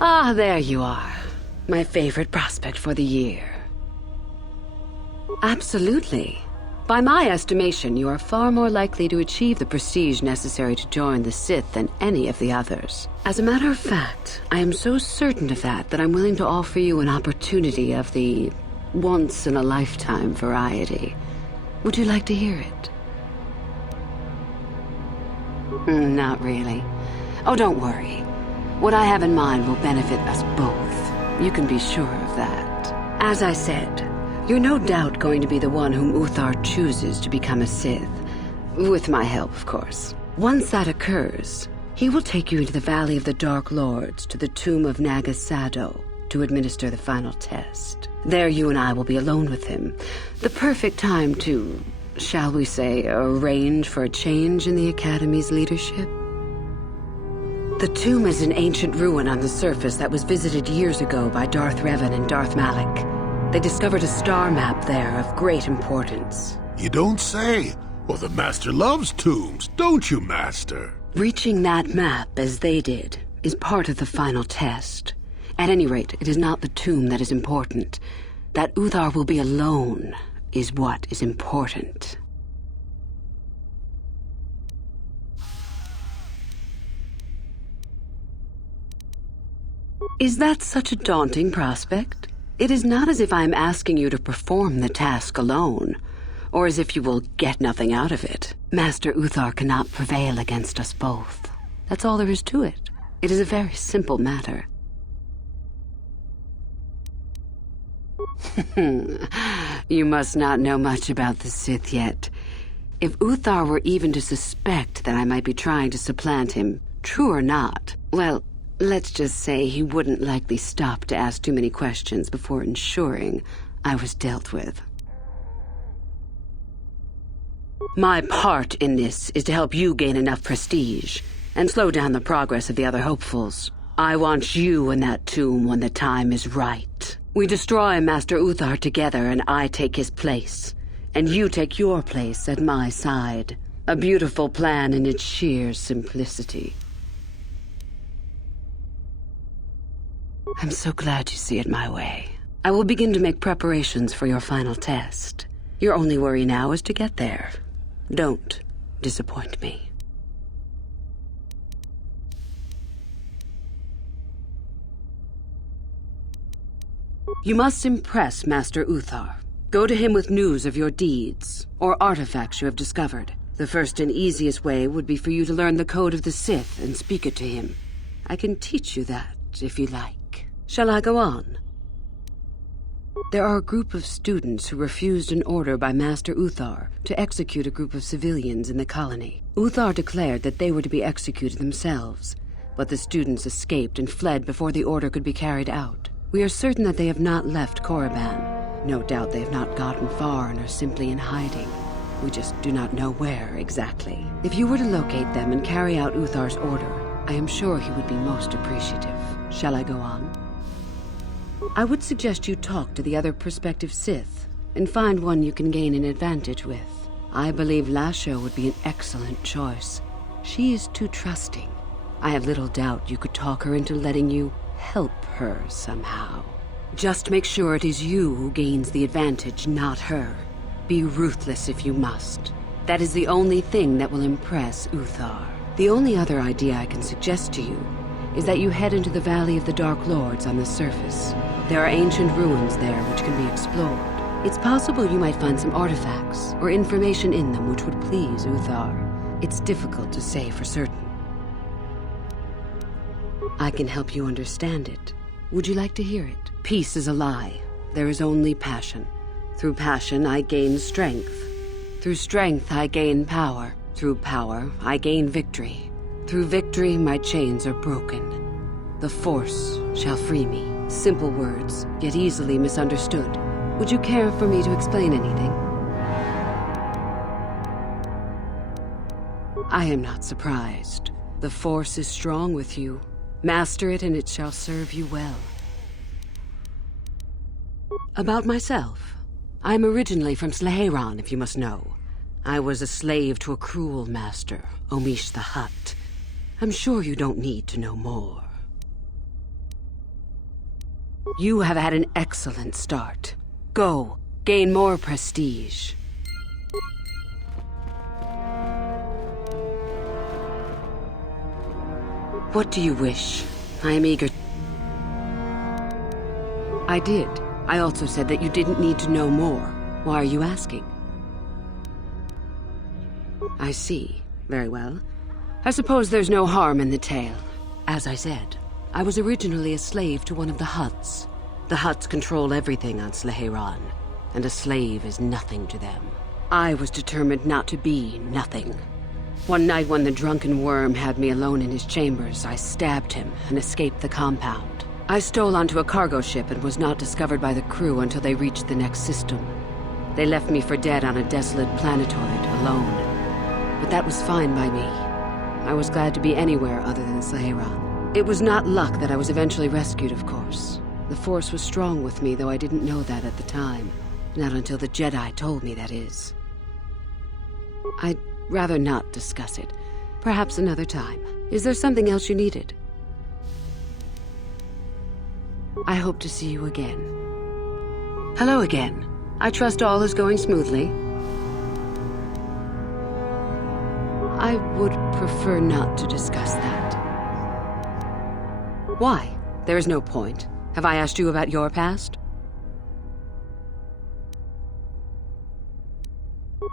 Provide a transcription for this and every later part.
Ah, there you are. My favorite prospect for the year. Absolutely. By my estimation, you are far more likely to achieve the prestige necessary to join the Sith than any of the others. As a matter of fact, I am so certain of that I'm willing to offer you an opportunity of the once-in-a-lifetime variety. Would you like to hear it? Not really. Oh, don't worry. What I have in mind will benefit us both. You can be sure of that. As I said, you're no doubt going to be the one whom Uthar chooses to become a Sith. With my help, of course. Once that occurs, he will take you into the Valley of the Dark Lords to the tomb of Nagasado to administer the final test. There you and I will be alone with him. The perfect time to, shall we say, arrange for a change in the Academy's leadership. The tomb is an ancient ruin on the surface that was visited years ago by Darth Revan and Darth Malak. They discovered a star map there of great importance. You don't say. Well, the Master loves tombs, don't you, Master? Reaching that map, as they did, is part of the final test. At any rate, it is not the tomb that is important. That Uthar will be alone is what is important. Is that such a daunting prospect? It is not as if I am asking you to perform the task alone, or as if you will get nothing out of it. Master Uthar cannot prevail against us both. That's all there is to it. It is a very simple matter. You must not know much about the Sith yet. If Uthar were even to suspect that I might be trying to supplant him, true or not, well, let's just say he wouldn't likely stop to ask too many questions before ensuring I was dealt with. My part in this is to help you gain enough prestige and slow down the progress of the other hopefuls. I want you in that tomb when the time is right. We destroy Master Uthar together and I take his place, and you take your place at my side. A beautiful plan in its sheer simplicity. I'm so glad you see it my way. I will begin to make preparations for your final test. Your only worry now is to get there. Don't disappoint me. You must impress Master Uthar. Go to him with news of your deeds, or artifacts you have discovered. The first and easiest way would be for you to learn the code of the Sith and speak it to him. I can teach you that, if you like. Shall I go on? There are a group of students who refused an order by Master Uthar to execute a group of civilians in the colony. Uthar declared that they were to be executed themselves, but the students escaped and fled before the order could be carried out. We are certain that they have not left Korriban. No doubt they have not gotten far and are simply in hiding. We just do not know where exactly. If you were to locate them and carry out Uthar's order, I am sure he would be most appreciative. Shall I go on? I would suggest you talk to the other prospective Sith and find one you can gain an advantage with. I believe Lasho would be an excellent choice. She is too trusting. I have little doubt you could talk her into letting you help her somehow. Just make sure it is you who gains the advantage, not her. Be ruthless if you must. That is the only thing that will impress Uthar. The only other idea I can suggest to you is that you head into the Valley of the Dark Lords on the surface. There are ancient ruins there which can be explored. It's possible you might find some artifacts or information in them which would please Uthar. It's difficult to say for certain. I can help you understand it. Would you like to hear it? Peace is a lie. There is only passion. Through passion, I gain strength. Through strength, I gain power. Through power, I gain victory. Through victory, my chains are broken. The Force shall free me. Simple words, yet easily misunderstood. Would you care for me to explain anything? I am not surprised. The Force is strong with you. Master it and it shall serve you well. About myself. I am originally from Sleheyron, if you must know. I was a slave to a cruel master, Omish the Hutt. I'm sure you don't need to know more. You have had an excellent start. Go, gain more prestige. What do you wish? I am eager. I did. I also said that you didn't need to know more. Why are you asking? I see. Very well. I suppose there's no harm in the tale. As I said, I was originally a slave to one of the Hutts. The Hutts control everything on Sleheyron, and a slave is nothing to them. I was determined not to be nothing. One night when the drunken worm had me alone in his chambers, I stabbed him and escaped the compound. I stole onto a cargo ship and was not discovered by the crew until they reached the next system. They left me for dead on a desolate planetoid, alone. But that was fine by me. I was glad to be anywhere other than Sleheyron. It was not luck that I was eventually rescued, of course. The Force was strong with me, though I didn't know that at the time. Not until the Jedi told me, that is. I'd rather not discuss it. Perhaps another time. Is there something else you needed? I hope to see you again. Hello again. I trust all is going smoothly. I would prefer not to discuss that. Why? There is no point. Have I asked you about your past?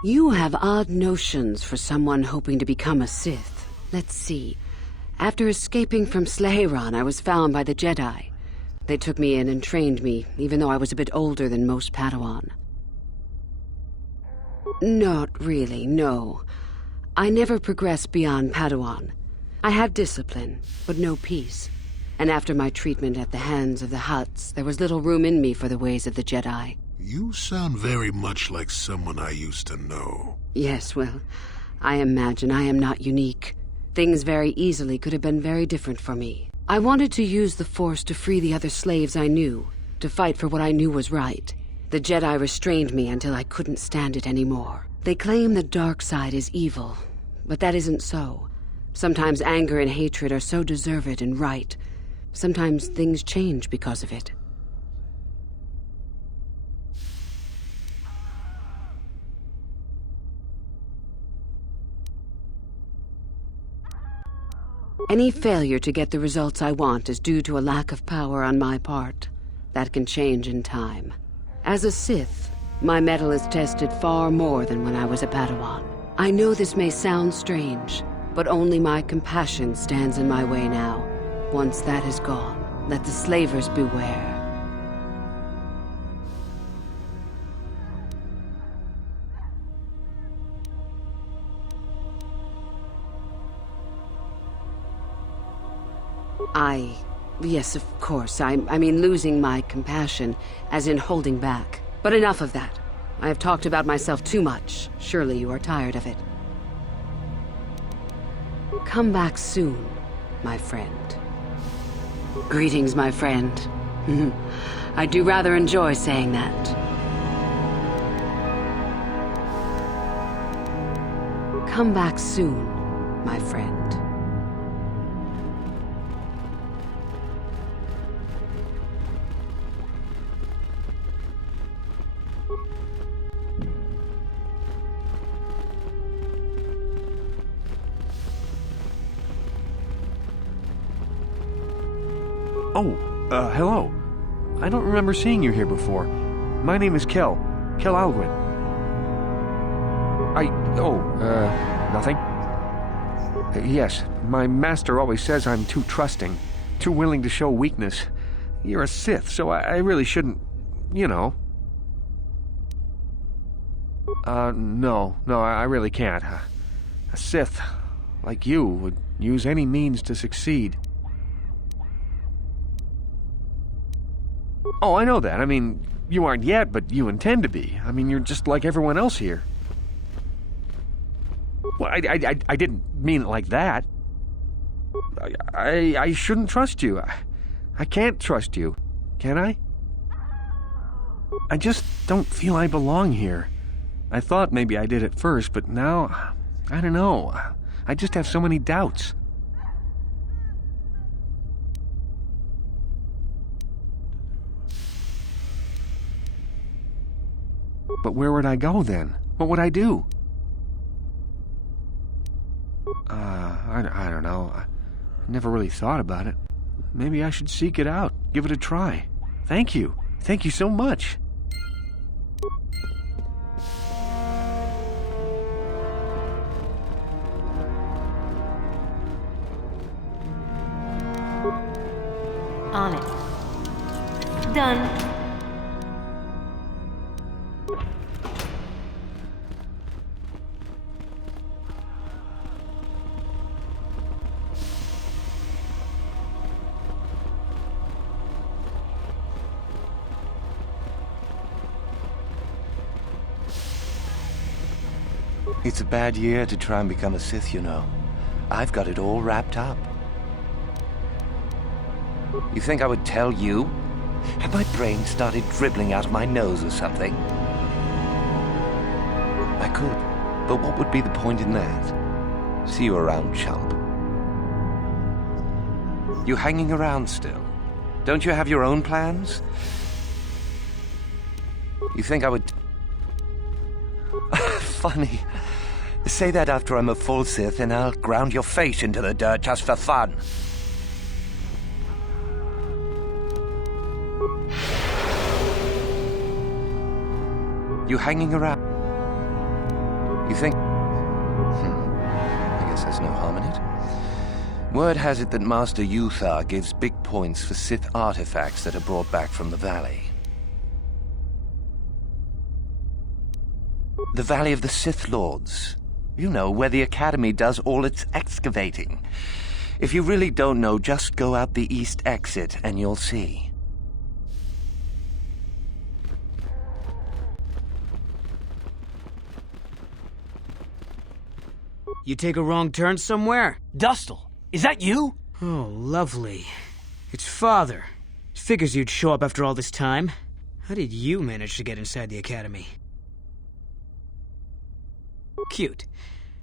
You have odd notions for someone hoping to become a Sith. Let's see. After escaping from Sleheyron, I was found by the Jedi. They took me in and trained me, even though I was a bit older than most Padawan. Not really, no. I never progressed beyond Padawan. I have discipline, but no peace. And after my treatment at the hands of the Hutts, there was little room in me for the ways of the Jedi. You sound very much like someone I used to know. Yes, well, I imagine I am not unique. Things very easily could have been very different for me. I wanted to use the Force to free the other slaves I knew, to fight for what I knew was right. The Jedi restrained me until I couldn't stand it anymore. They claim the dark side is evil, but that isn't so. Sometimes anger and hatred are so deserved and right. Sometimes things change because of it. Any failure to get the results I want is due to a lack of power on my part. That can change in time. As a Sith, my mettle is tested far more than when I was a Padawan. I know this may sound strange, but only my compassion stands in my way now. Once that is gone, let the slavers beware. Yes, of course. I mean losing my compassion, as in holding back. But enough of that. I have talked about myself too much. Surely you are tired of it. Come back soon, my friend. Greetings, my friend. I do rather enjoy saying that. Come back soon, my friend. Oh, hello. I don't remember seeing you here before. My name is Kel Alwyn. Nothing? Yes, my master always says I'm too trusting, too willing to show weakness. You're a Sith, so I really shouldn't, you know. No, I really can't. A Sith, like you, would use any means to succeed. Oh, I know that. I mean, you aren't yet, but you intend to be. I mean, you're just like everyone else here. Well, I didn't mean it like that. I shouldn't trust you. I can't trust you. Can I? I just don't feel I belong here. I thought maybe I did at first, but now, I don't know. I just have so many doubts. But where would I go then? What would I do? I don't know. I never really thought about it. Maybe I should seek it out, give it a try. Thank you. Thank you so much. On it. Done. It's a bad year to try and become a Sith, you know. I've got it all wrapped up. You think I would tell you? Have my brain started dribbling out of my nose or something? I could, but what would be the point in that? See you around, chump. You hanging around still? Don't you have your own plans? You think I would... Funny. Say that after I'm a full Sith and I'll ground your face into the dirt just for fun. You hanging around? You think... I guess there's no harm in it. Word has it that Master Uthar gives big points for Sith artifacts that are brought back from the valley. The Valley of the Sith Lords. You know, where the Academy does all its excavating. If you really don't know, just go out the east exit and you'll see. You take a wrong turn somewhere? Dustil, is that you? Oh, lovely. It's Father. Figures you'd show up after all this time. How did you manage to get inside the Academy? Cute.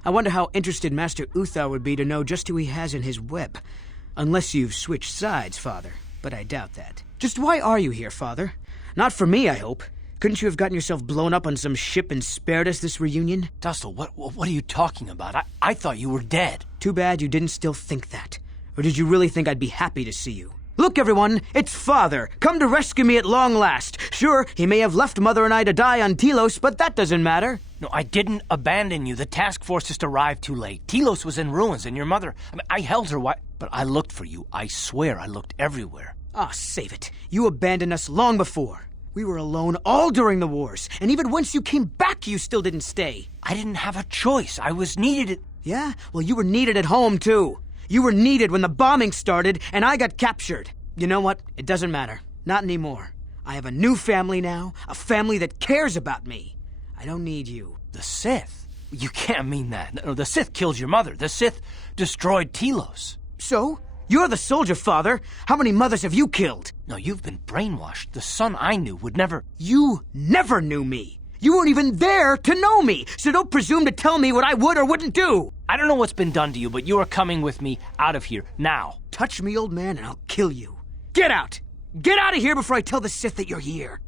I wonder how interested Master Uthar would be to know just who he has in his web. Unless you've switched sides, Father. But I doubt that. Just why are you here, Father? Not for me, I hope. Couldn't you have gotten yourself blown up on some ship and spared us this reunion? Dustil, what are you talking about? I thought you were dead. Too bad you didn't still think that. Or did you really think I'd be happy to see you? Look, everyone, it's Father, come to rescue me at long last. Sure, he may have left Mother and I to die on Telos, but that doesn't matter. No, I didn't abandon you. The task force just arrived too late. Telos was in ruins, and your mother... I held her but I looked for you. I swear I looked everywhere. Ah, save it. You abandoned us long before. We were alone all during the wars, and even once you came back, you still didn't stay. I didn't have a choice. I was needed Yeah? Well, you were needed at home, too. You were needed when the bombing started, and I got captured. You know what? It doesn't matter. Not anymore. I have a new family now, a family that cares about me. I don't need you. The Sith? You can't mean that. No, the Sith killed your mother. The Sith destroyed Telos. So? You're the soldier, Father. How many mothers have you killed? No, you've been brainwashed. The son I knew would never... You never knew me. You weren't even there to know me, so don't presume to tell me what I would or wouldn't do. I don't know what's been done to you, but you are coming with me out of here, now. Touch me, old man, and I'll kill you. Get out! Get out of here before I tell the Sith that you're here.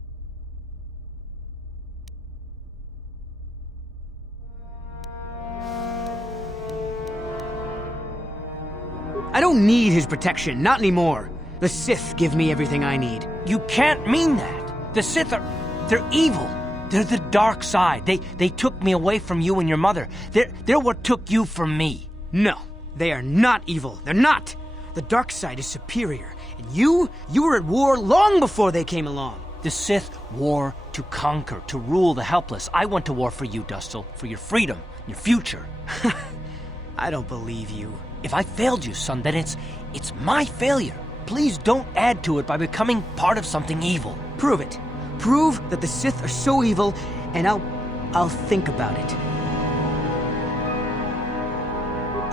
I don't need his protection, not anymore. The Sith give me everything I need. You can't mean that. The Sith they're evil. They're the dark side. They took me away from you and your mother. They're what took you from me. No, they are not evil. They're not. The dark side is superior. And you were at war long before they came along. The Sith wore to conquer, to rule the helpless. I went to war for you, Dustil, for your freedom, your future. I don't believe you. If I failed you, son, then it's my failure. Please don't add to it by becoming part of something evil. Prove it. Prove that the Sith are so evil, and I'll think about it.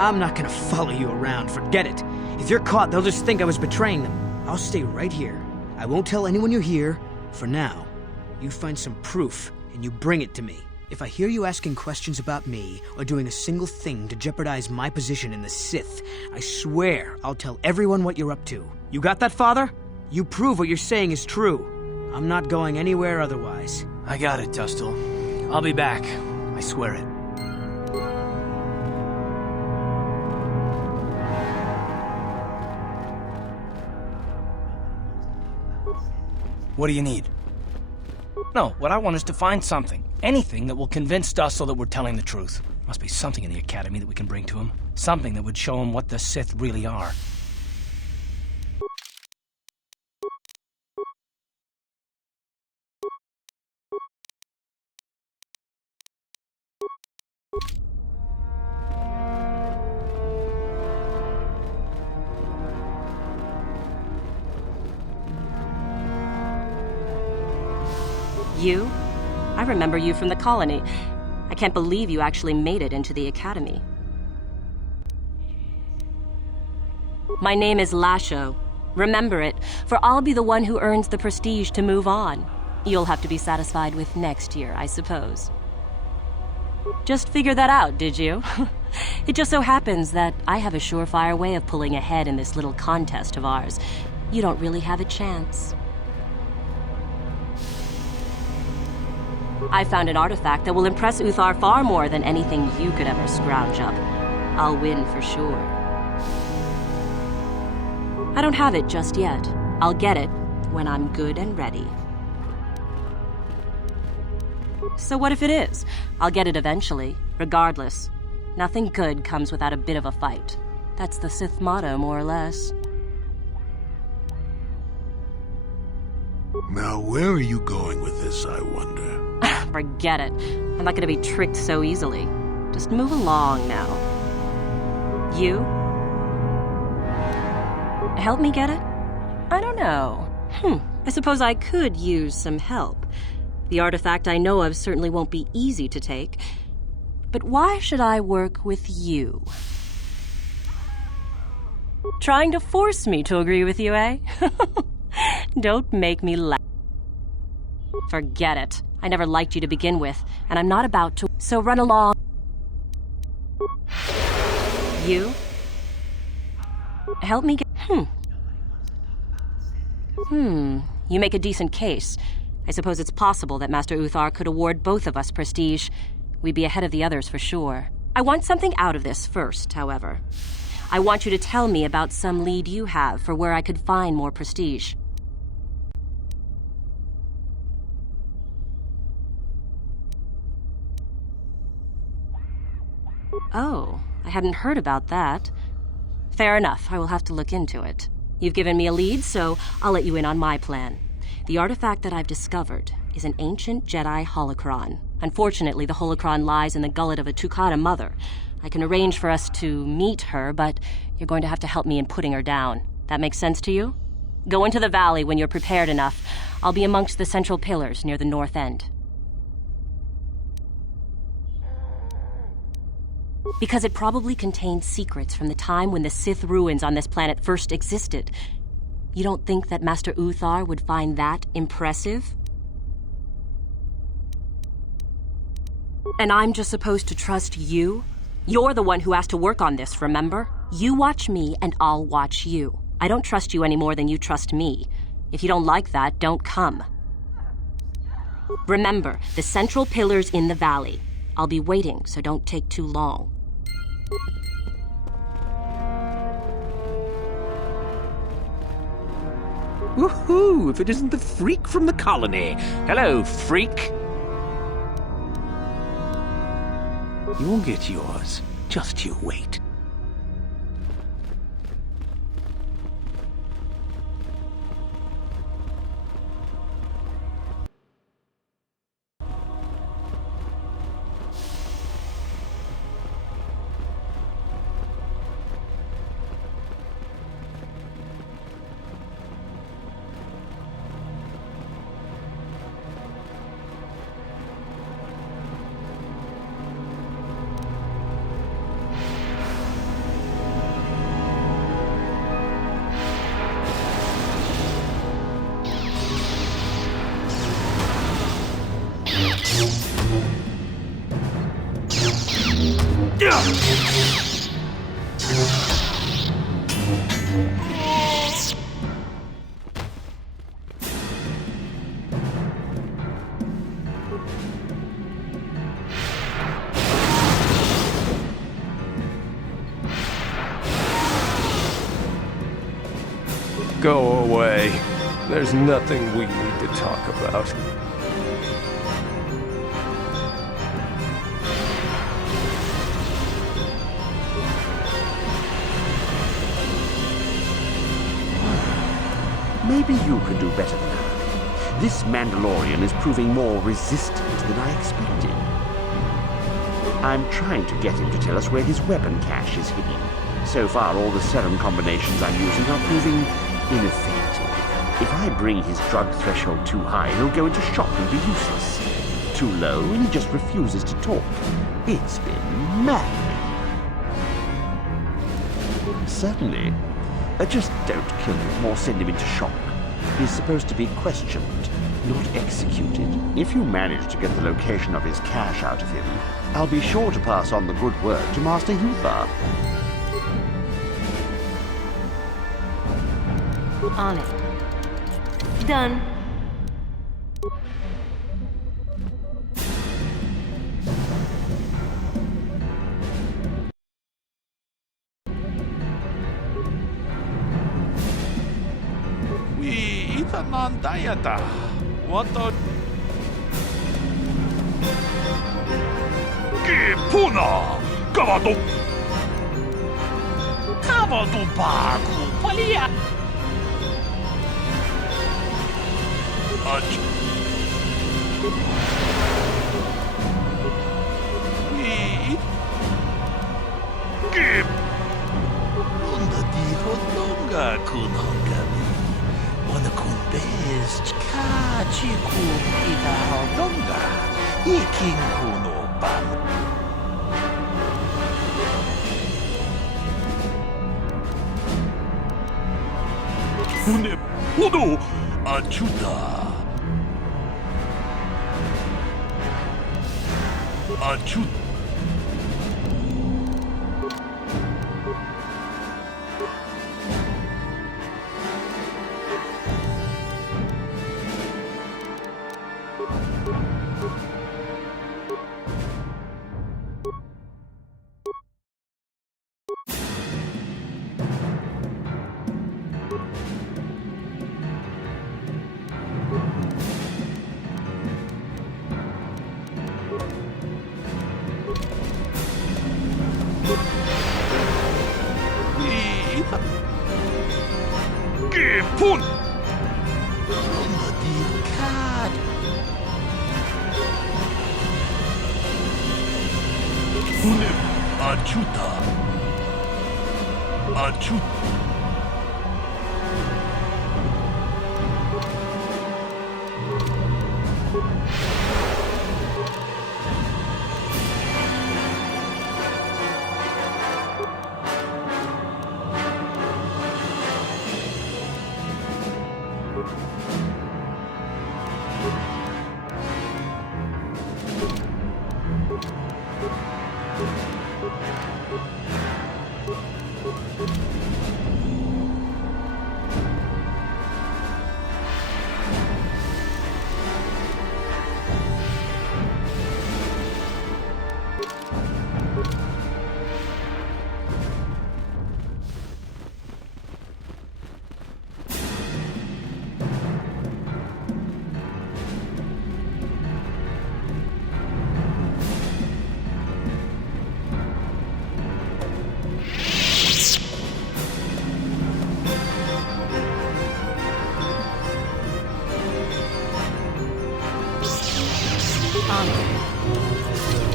I'm not gonna follow you around, forget it. If you're caught, they'll just think I was betraying them. I'll stay right here. I won't tell anyone you're here, for now. You find some proof, and you bring it to me. If I hear you asking questions about me, or doing a single thing to jeopardize my position in the Sith, I swear I'll tell everyone what you're up to. You got that, Father? You prove what you're saying is true. I'm not going anywhere otherwise. I got it, Dustil. I'll be back. I swear it. What do you need? No, what I want is to find something. Anything that will convince Dustil that we're telling the truth. Must be something in the Academy that we can bring to him. Something that would show him what the Sith really are. You? I remember you from the colony. I can't believe you actually made it into the Academy. My name is Lasho. Remember it, for I'll be the one who earns the prestige to move on. You'll have to be satisfied with next year, I suppose. Just figured that out, did you? It just so happens that I have a surefire way of pulling ahead in this little contest of ours. You don't really have a chance. I found an artifact that will impress Uthar far more than anything you could ever scrounge up. I'll win for sure. I don't have it just yet. I'll get it when I'm good and ready. So what if it is? I'll get it eventually, regardless. Nothing good comes without a bit of a fight. That's the Sith motto, more or less. Now, where are you going with this, I wonder? Forget it. I'm not gonna be tricked so easily. Just move along now. You? Help me get it? I don't know. I suppose I could use some help. The artifact I know of certainly won't be easy to take. But why should I work with you? Trying to force me to agree with you, eh? Don't make me laugh. Forget it. I never liked you to begin with, and I'm not about to, so run along. You? Help me get... You make a decent case. I suppose it's possible that Master Uthar could award both of us prestige. We'd be ahead of the others for sure. I want something out of this first, however. I want you to tell me about some lead you have for where I could find more prestige. Oh, I hadn't heard about that. Fair enough, I will have to look into it. You've given me a lead, so I'll let you in on my plan. The artifact that I've discovered is an ancient Jedi holocron. Unfortunately, the holocron lies in the gullet of a Tukata mother. I can arrange for us to meet her, but you're going to have to help me in putting her down. That makes sense to you? Go into the valley when you're prepared enough. I'll be amongst the central pillars near the north end. Because it probably contains secrets from the time when the Sith ruins on this planet first existed. You don't think that Master Uthar would find that impressive? And I'm just supposed to trust you? You're the one who has to work on this, remember? You watch me and I'll watch you. I don't trust you any more than you trust me. If you don't like that, don't come. Remember, the central pillar's in the valley. I'll be waiting, so don't take too long. Woohoo! If it isn't the freak from the colony. Hello, freak. You'll get yours. Just you wait. Go away. There's nothing we need to talk about. Maybe you can do better than I. This Mandalorian is proving more resistant than I expected. I'm trying to get him to tell us where his weapon cache is hidden. So far, all the serum combinations I'm using are proving ineffective. If I bring his drug threshold too high, he'll go into shock and be useless. Too low, and he just refuses to talk. It's been maddening. Certainly. Just don't kill him or send him into shock. He's supposed to be questioned, not executed. If you manage to get the location of his cache out of him, I'll be sure to pass on the good word to Master Uthar. On it. Done. Dayata. What the? Puna! Kavado! Kavado Baku! Palia! Gib! Unda di hodonga kunongami. Wana kun best kachi kun ita hodonga. Ikin kuno ban. Hune hodo achuta. Achut. Pun! Achuta. Achut.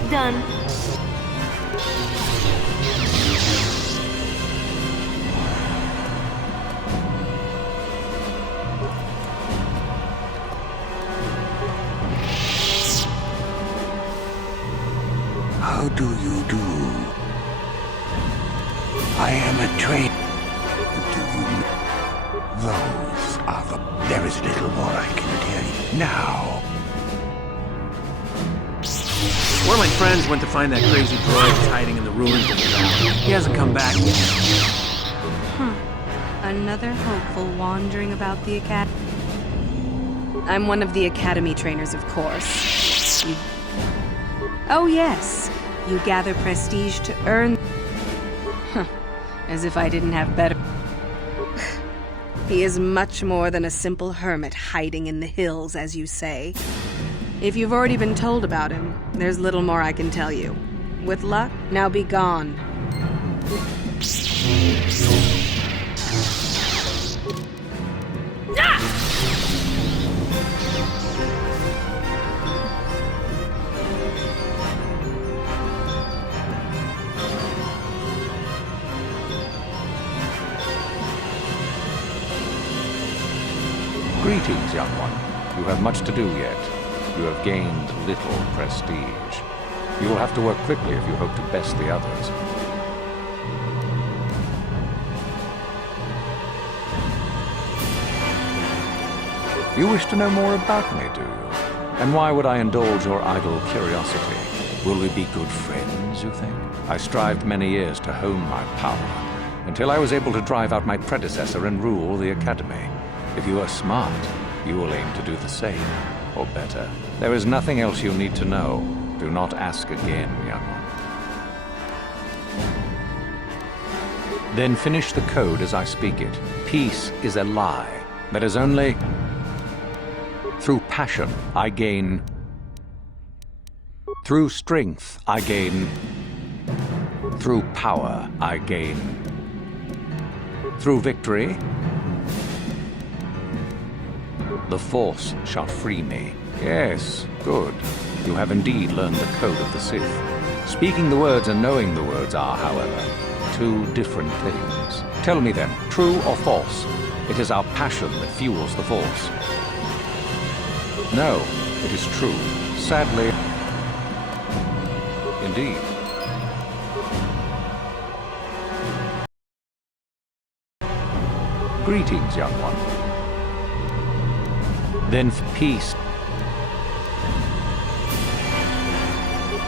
Done. How do you do? I am a traitor. Do you? Those are the. There is little more I can tell you now. One of my friends went to find that crazy droid that's hiding in the ruins of the tower. He hasn't come back yet. Another hopeful wandering about the academy. I'm one of the academy trainers, of course. Oh yes, you gather prestige to earn... As if I didn't have better... He is much more than a simple hermit hiding in the hills, as you say. If you've already been told about him, there's little more I can tell you. With luck, now be gone. Greetings, young one. You have much to do yet. You have gained little prestige. You will have to work quickly if you hope to best the others. You wish to know more about me, do you? And why would I indulge your idle curiosity? Will we be good friends, you think? I strived many years to hone my power, until I was able to drive out my predecessor and rule the Academy. If you are smart, you will aim to do the same, or better. There is nothing else you need to know. Do not ask again, young one. Then finish the code as I speak it. Peace is a lie. That is only... Through passion, I gain... Through strength, I gain... Through power, I gain... Through victory... The Force shall free me. Yes, good. You have indeed learned the code of the Sith. Speaking the words and knowing the words are, however, two different things. Tell me then, true or false? It is our passion that fuels the Force. No, it is true. Sadly, indeed. Greetings, young one. Then for peace.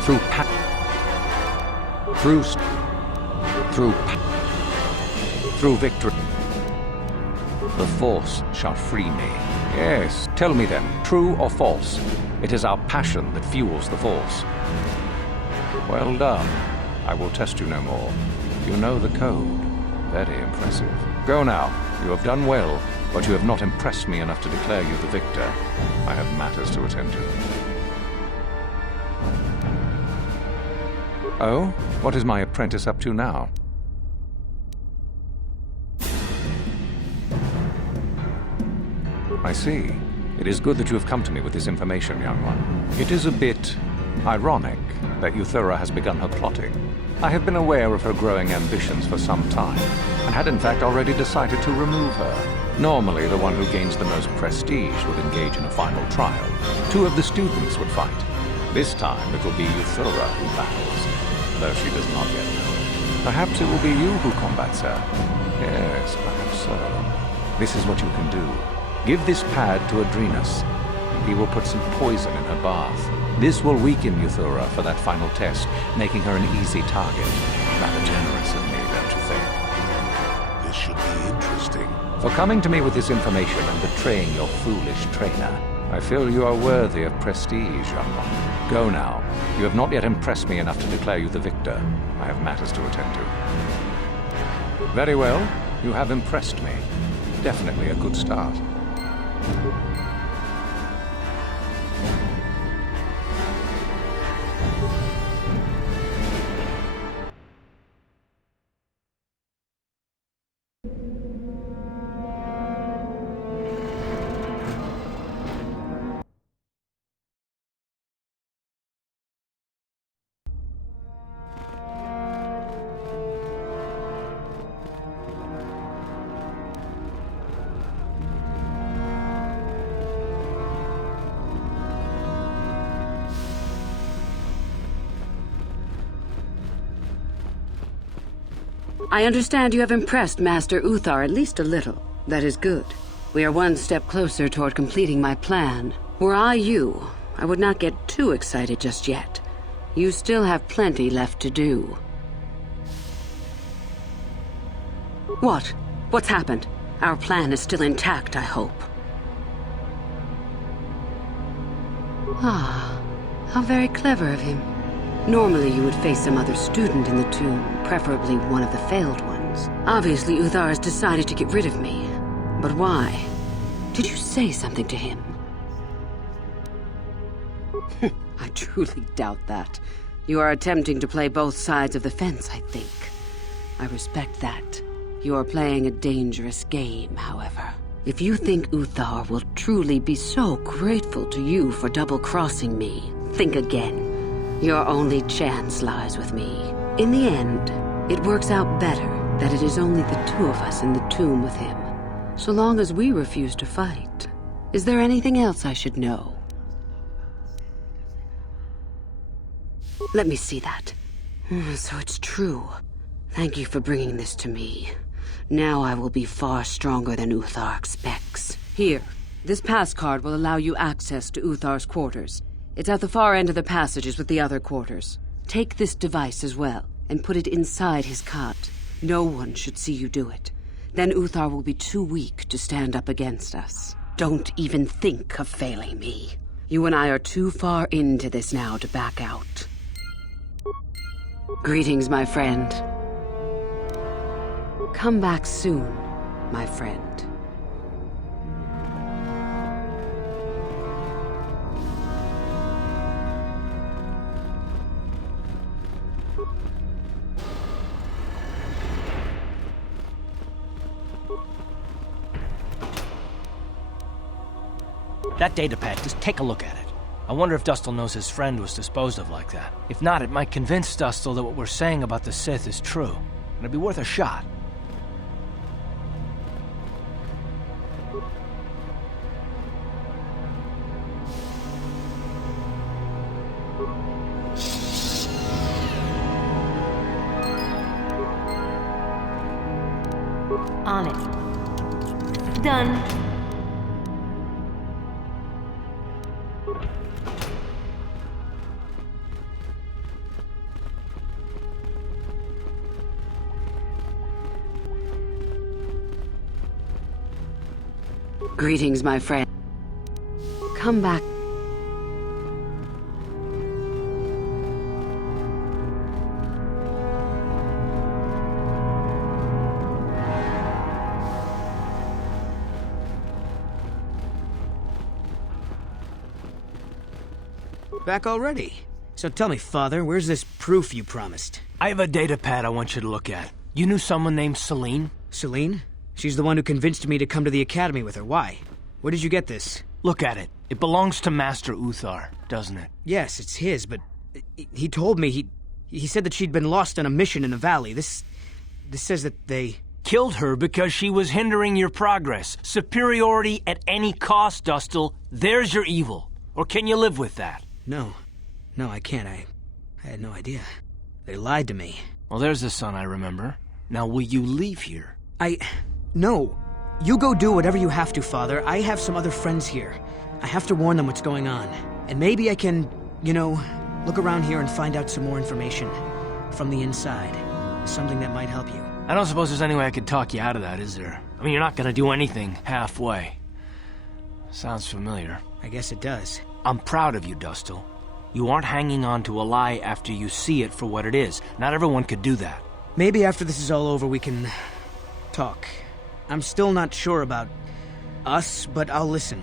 Through through victory. The Force shall free me. Yes. Tell me then, true or false? It is our passion that fuels the Force. Well done. I will test you no more. You know the code. Very impressive. Go now. You have done well, but you have not impressed me enough to declare you the victor. I have matters to attend to. Oh? What is my apprentice up to now? I see. It is good that you have come to me with this information, young one. It is a bit ironic that Euthura has begun her plotting. I have been aware of her growing ambitions for some time, and had in fact already decided to remove her. Normally, the one who gains the most prestige would engage in a final trial. 2 of the students would fight. This time, it will be Euthura who battles, though she does not yet know it. Perhaps it will be you who combats her. Yes, perhaps so. This is what you can do. Give this pad to Adrenus. He will put some poison in her bath. This will weaken Euthura for that final test, making her an easy target. Rather generous of me, don't you think? This should be interesting. For coming to me with this information and betraying your foolish trainer, I feel you are worthy of prestige, young one. Go now. You have not yet impressed me enough to declare you the victor. I have matters to attend to. Very well. You have impressed me. Definitely a good start. I understand you have impressed Master Uthar at least a little. That is good. We are one step closer toward completing my plan. Were I you, I would not get too excited just yet. You still have plenty left to do. What? What's happened? Our plan is still intact, I hope. Ah, how very clever of him. Normally you would face some other student in the tomb, preferably one of the failed ones. Obviously Uthar has decided to get rid of me. But why? Did you say something to him? I truly doubt that. You are attempting to play both sides of the fence, I think. I respect that. You are playing a dangerous game, however. If you think Uthar will truly be so grateful to you for double-crossing me, think again. Your only chance lies with me. In the end, it works out better that it is only the two of us in the tomb with him, so long as we refuse to fight. Is there anything else I should know? Let me see that. So it's true. Thank you for bringing this to me. Now I will be far stronger than Uthar expects. Here, this pass card will allow you access to Uthar's quarters. It's at the far end of the passages with the other quarters. Take this device as well, and put it inside his cot. No one should see you do it. Then Uthar will be too weak to stand up against us. Don't even think of failing me. You and I are too far into this now to back out. Greetings, my friend. Come back soon, my friend. That datapad, just take a look at it. I wonder if Dustil knows his friend was disposed of like that. If not, it might convince Dustil that what we're saying about the Sith is true. It'd be worth a shot. On it. Done. Greetings, my friend. Come back. Back already? So tell me, Father, where's this proof you promised? I have a datapad I want you to look at. You knew someone named Celine? Celine? She's the one who convinced me to come to the Academy with her. Why? Where did you get this? Look at it. It belongs to Master Uthar, doesn't it? Yes, it's his, but he told me he said that she'd been lost on a mission in the valley. This says that they killed her because she was hindering your progress. Superiority at any cost, Dustil. There's your evil. Or can you live with that? No, I can't. I had no idea. They lied to me. Well, there's the son I remember. Now, will you leave here? No. You go do whatever you have to, Father. I have some other friends here. I have to warn them what's going on. And maybe I can, look around here and find out some more information. From the inside. Something that might help you. I don't suppose there's any way I could talk you out of that, is there? I mean, you're not gonna do anything halfway. Sounds familiar. I guess it does. I'm proud of you, Dustil. You aren't hanging on to a lie after you see it for what it is. Not everyone could do that. Maybe after this is all over we can talk. I'm still not sure about us, but I'll listen.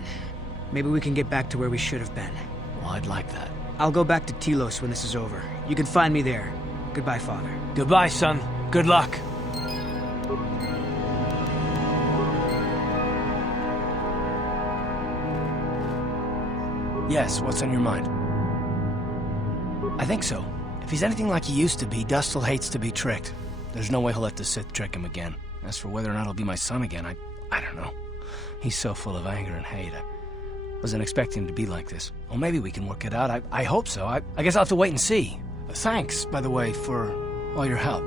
Maybe we can get back to where we should have been. Well, I'd like that. I'll go back to Telos when this is over. You can find me there. Goodbye, Father. Goodbye, son. Good luck. Yes, what's on your mind? I think so. If he's anything like he used to be, Dustil hates to be tricked. There's no way he'll let the Sith trick him again. As for whether or not he'll be my son again, I don't know. He's so full of anger and hate. I wasn't expecting him to be like this. Well, maybe we can work it out. I hope so. I guess I'll have to wait and see. Thanks, by the way, for all your help.